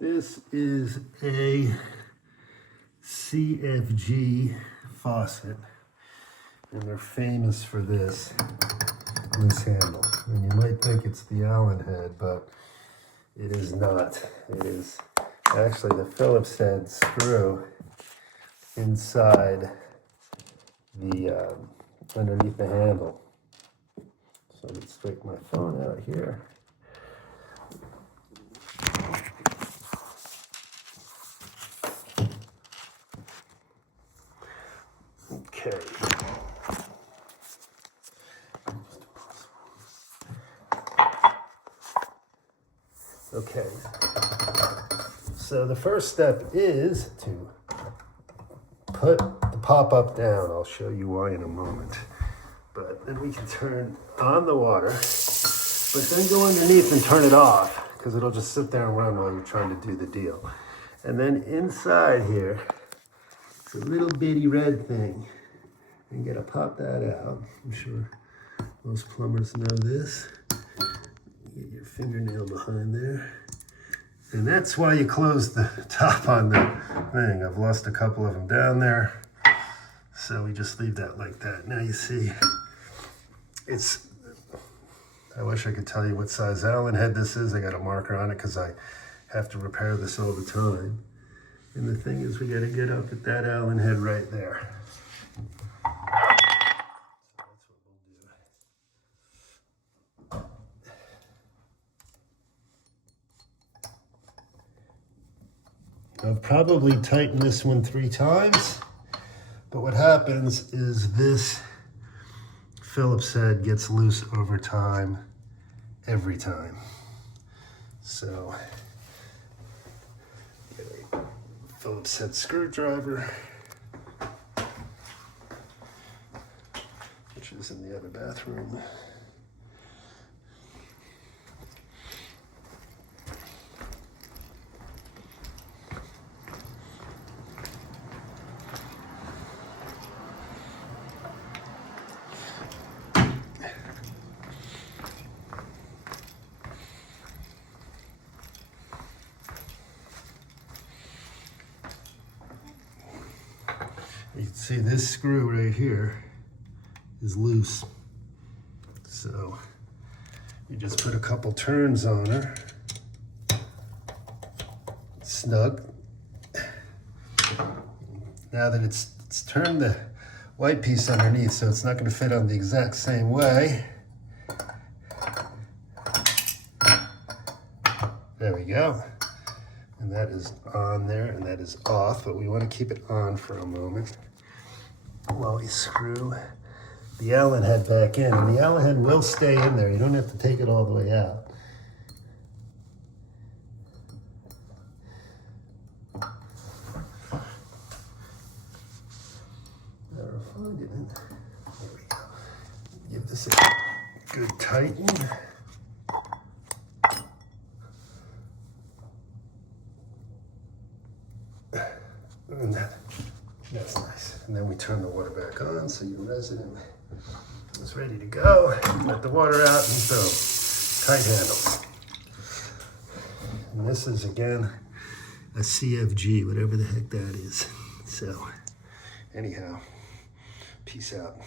This is a CFG faucet, and they're famous for this handle. And you might think it's the Allen head, but it is not. It is actually the Phillips head screw inside the underneath the handle. So let's take my phone out here. Okay. Okay. So the first step is to put the pop-up down. I'll show you why in a moment. But then we can turn on the water, but then go underneath and turn it off, because it'll just sit there and run while you're trying to do the deal. And then inside here, it's a little bitty red thing. You gotta pop that out. I'm sure most plumbers know this. You get your fingernail behind there. And that's why you close the top on the thing. I've lost a couple of them down there. So we just leave that like that. Now you see, I wish I could tell you what size Allen head this is. I got a marker on it because I have to repair this all the time. And the thing is, we gotta get up at that Allen head right there. I'll probably tighten this one 3 times, but what happens is this Phillips head gets loose over time, every time. So, get a Phillips head screwdriver, which is in the other bathroom. You can see this screw right here is loose. So you just put a couple turns on her. Snug. Now that it's turned the white piece underneath, so it's not going to fit on the exact same way. There we go. And that is on there, and that is off, but we want to keep it on for a moment while we screw the Allen head back in. And the Allen head will stay in there. You don't have to take it all the way out. Never find it. There we go. Give this a good tighten. And that's nice. And then we turn the water back on so your resident is ready to go. Let the water out and boom, tight handle. And this is again a CFG, whatever the heck that is. So anyhow, peace out.